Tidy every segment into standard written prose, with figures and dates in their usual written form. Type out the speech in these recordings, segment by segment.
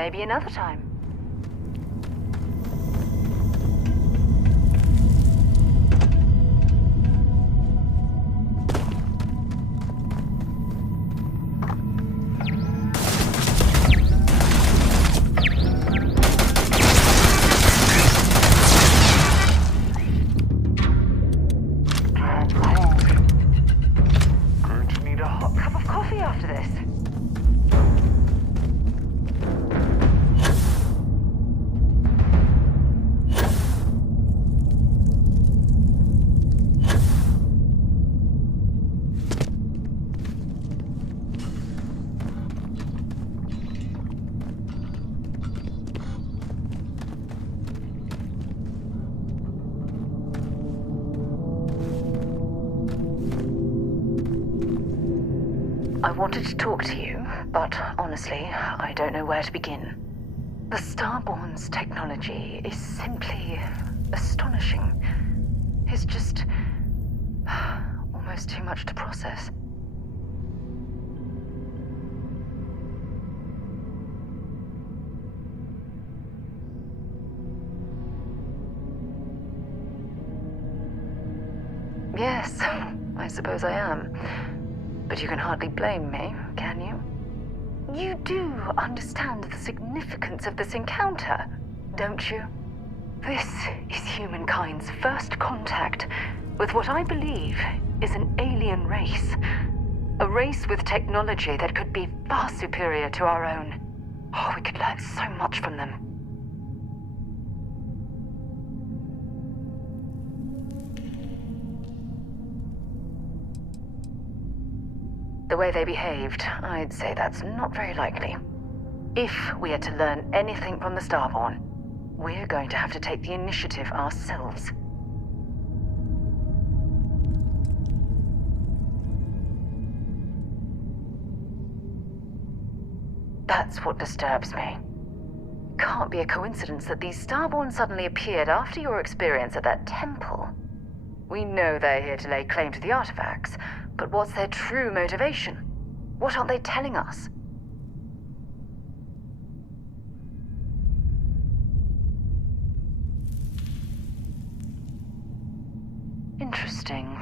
Maybe another time. I wanted to talk to you, but honestly, I don't know where to begin. The Starborn's technology is simply astonishing. It's just almost too much to process. Yes, I suppose I am. But you can hardly blame me, can you? You do understand the significance of this encounter, don't you? This is humankind's first contact with what I believe is an alien race. A race with technology that could be far superior to our own. Oh, we could learn so much from them. The way they behaved, I'd say that's not very likely. If we are to learn anything from the Starborn, we're going to have to take the initiative ourselves. That's what disturbs me. Can't be a coincidence that these Starborn suddenly appeared after your experience at that temple. We know they're here to lay claim to the artifacts, but what's their true motivation? What aren't they telling us? Interesting.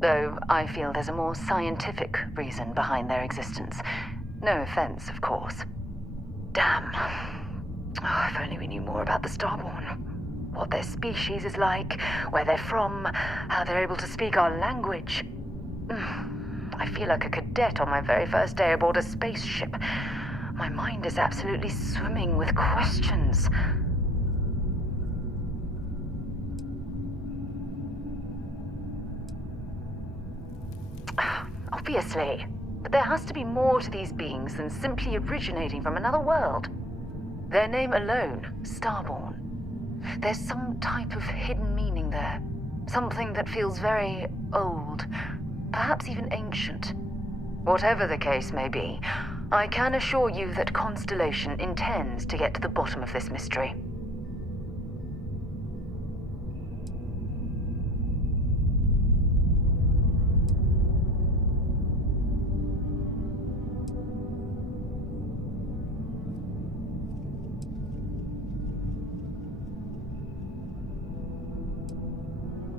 Though I feel there's a more scientific reason behind their existence. No offense, of course. Damn. Oh, if only we knew more about the Starborn. What their species is like, where they're from, how they're able to speak our language. I feel like a cadet on my very first day aboard a spaceship. My mind is absolutely swimming with questions. Obviously, but there has to be more to these beings than simply originating from another world. Their name alone, Starborn. There's some type of hidden meaning there. Something that feels very old, perhaps even ancient. Whatever the case may be, I can assure you that Constellation intends to get to the bottom of this mystery.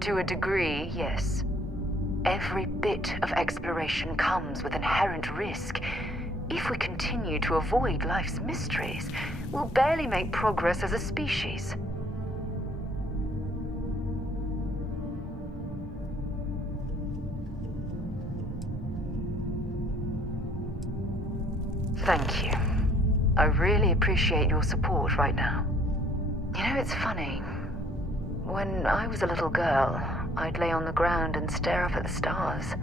To a degree, yes. Every bit of exploration comes with inherent risk. If we continue to avoid life's mysteries, we'll barely make progress as a species. Thank you. I really appreciate your support right now. You know, it's funny. When I was a little girl, I'd lay on the ground and stare up at the stars.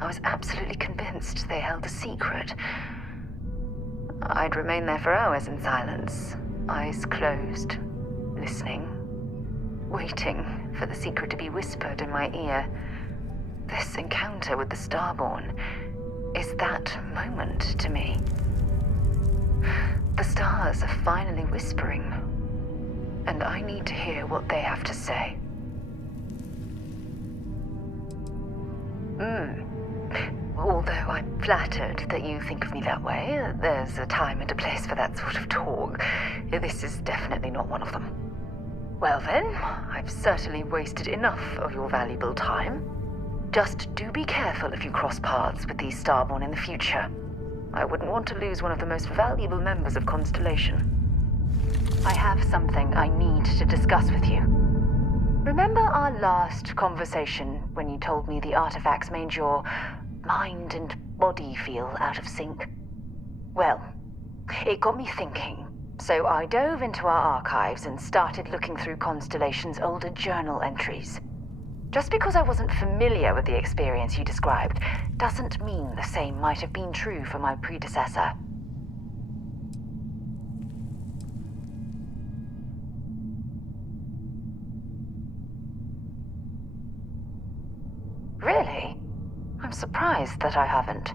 I was absolutely convinced they held a secret. I'd remain there for hours in silence, eyes closed, listening, waiting for the secret to be whispered in my ear. This encounter with the Starborn is that moment to me. The stars are finally whispering, and I need to hear what they have to say. Although I'm flattered that you think of me that way, there's a time and a place for that sort of talk. This is definitely not one of them. Well then, I've certainly wasted enough of your valuable time. Just do be careful if you cross paths with these Starborn in the future. I wouldn't want to lose one of the most valuable members of Constellation. I have something I need to discuss with you. Remember our last conversation when you told me the artifacts made your mind and body feel out of sync? Well, it got me thinking, so I dove into our archives and started looking through Constellation's older journal entries. Just because I wasn't familiar with the experience you described doesn't mean the same might have been true for my predecessor. Really? I'm surprised that I haven't.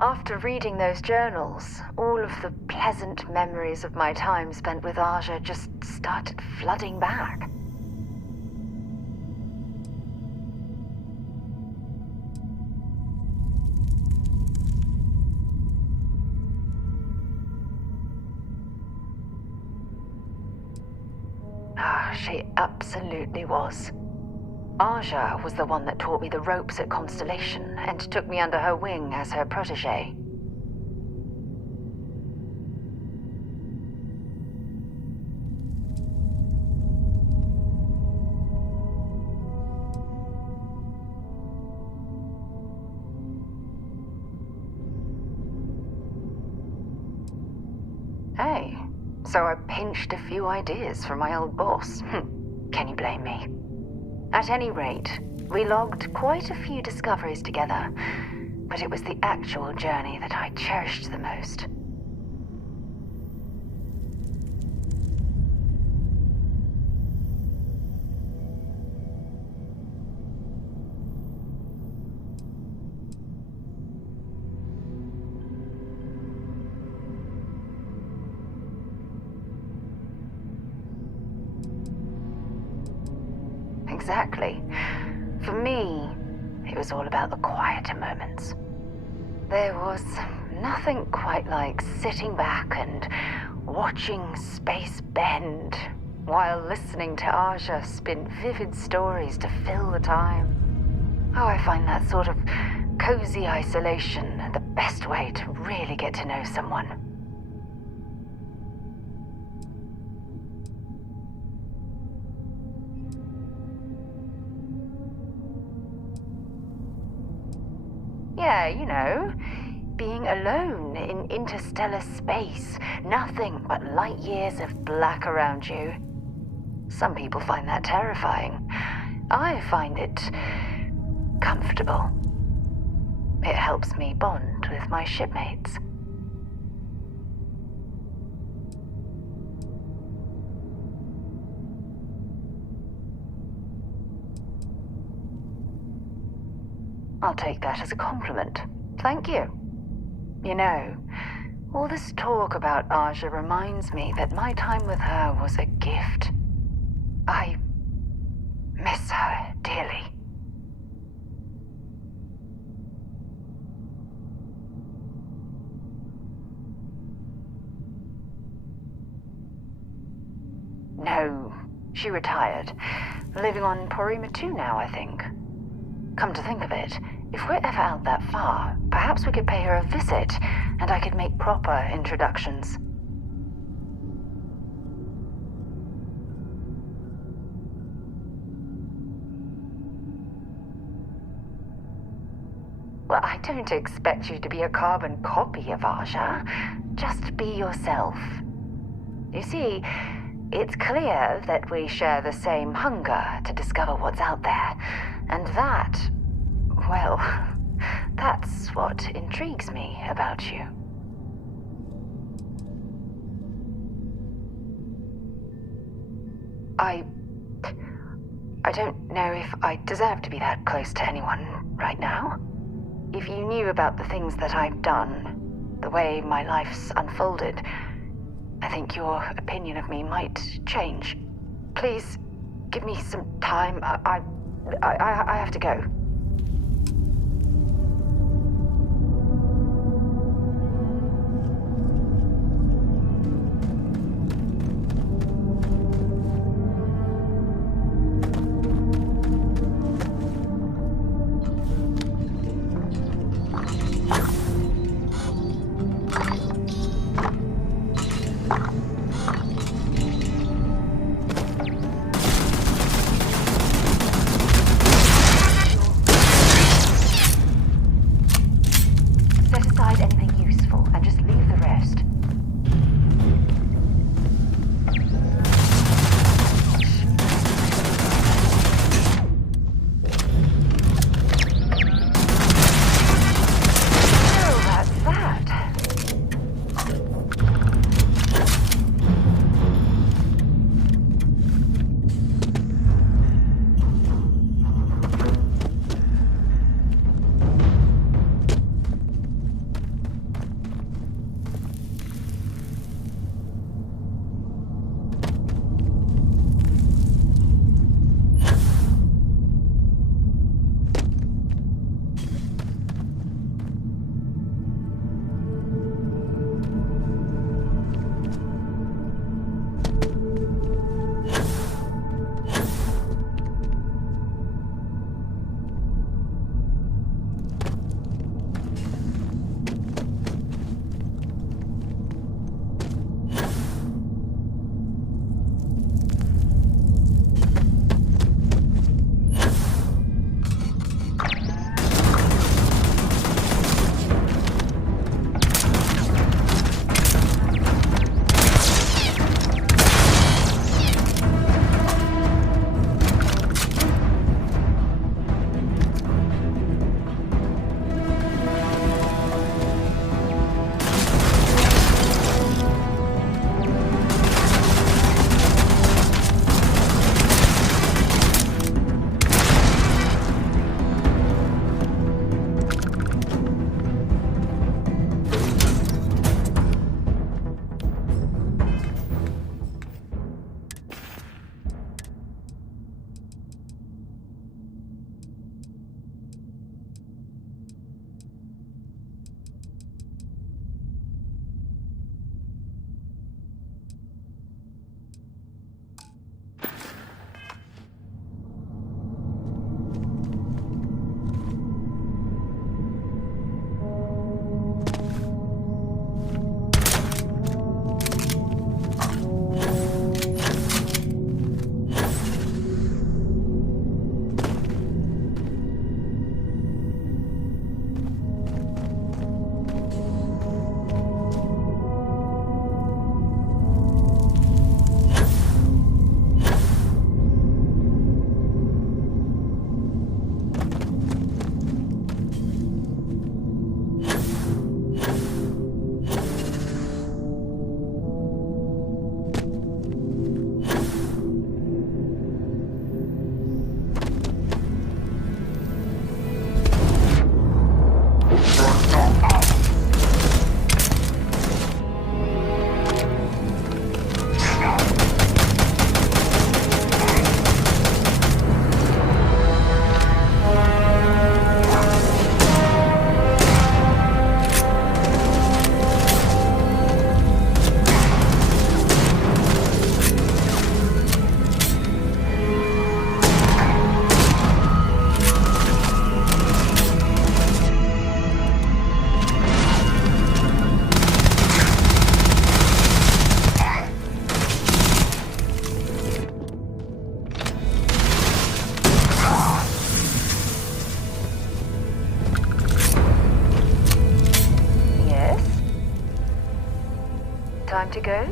After reading those journals, all of the pleasant memories of my time spent with Aja just started flooding back. She absolutely was. Aja was the one that taught me the ropes at Constellation and took me under her wing as her protege. Hey, so I pinched a few ideas from my old boss. Can you blame me? At any rate, we logged quite a few discoveries together, but it was the actual journey that I cherished the most. Exactly. For me, it was all about the quieter moments. There was nothing quite like sitting back and watching space bend while listening to Aja spin vivid stories to fill the time. Oh, I find that sort of cozy isolation the best way to really get to know someone. Yeah, you know, being alone in interstellar space, nothing but light years of black around you. Some people find that terrifying. I find it comfortable. It helps me bond with my shipmates. I'll take that as a compliment. Thank you. You know, all this talk about Aja reminds me that my time with her was a gift. I miss her dearly. No, she retired. Living on Porima 2 now, I think. Come to think of it, if we're ever out that far, perhaps we could pay her a visit, and I could make proper introductions. Well, I don't expect you to be a carbon copy of Aja. Just be yourself. You see, it's clear that we share the same hunger to discover what's out there. And that, well, that's what intrigues me about you. I don't know if I deserve to be that close to anyone right now. If you knew about the things that I've done, the way my life's unfolded, I think your opinion of me might change. Please, give me some time. I have to go. Time to go?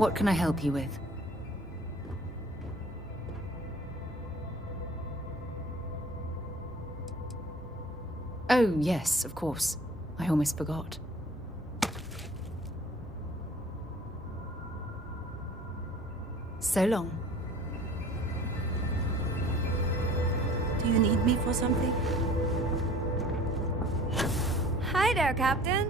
What can I help you with? Oh, yes, of course. I almost forgot. So long. Do you need me for something? Hi there, Captain.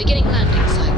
Beginning landing cycle.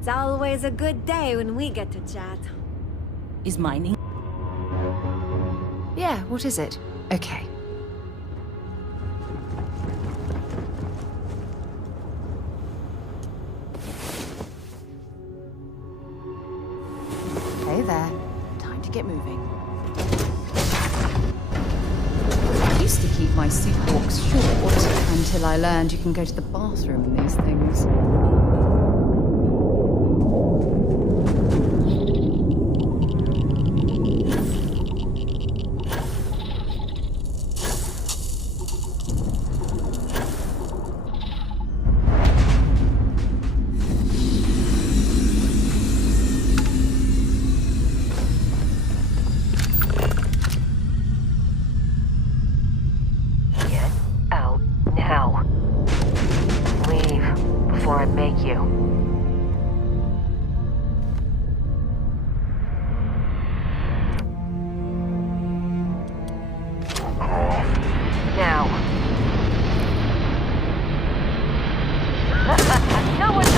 It's always a good day when we get to chat. Is mining? Yeah, what is it? Okay. Hey there. Time to get moving. I used to keep my suit walks short until I learned you can go to the bathroom in these things. Get out now. Leave before I make you. Now. No one's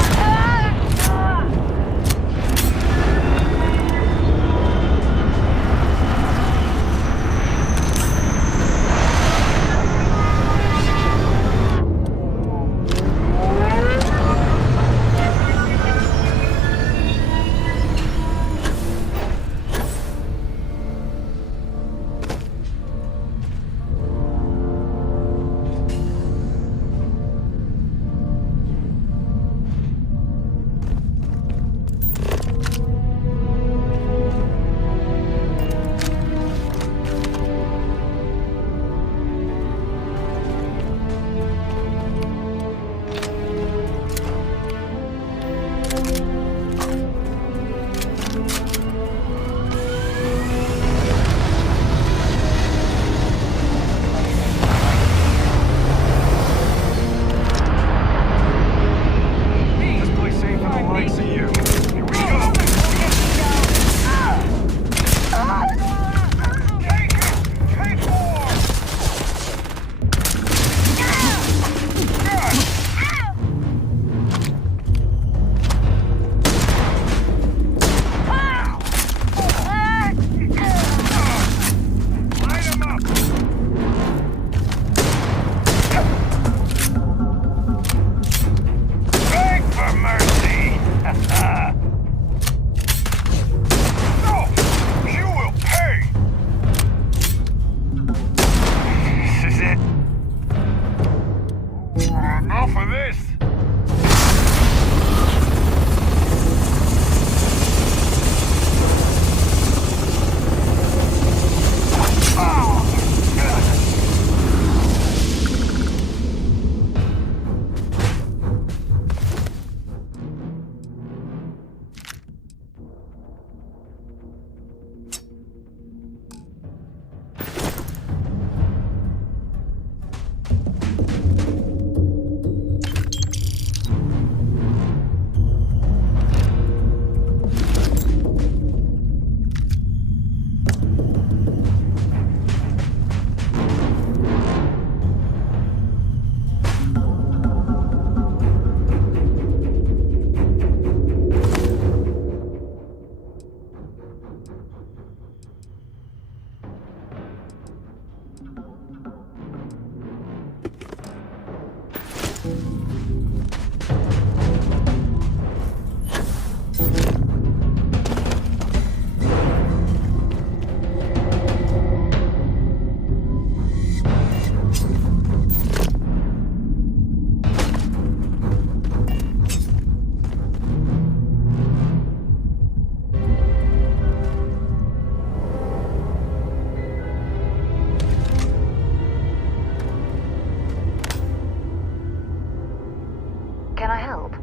Can I help?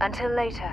Until later.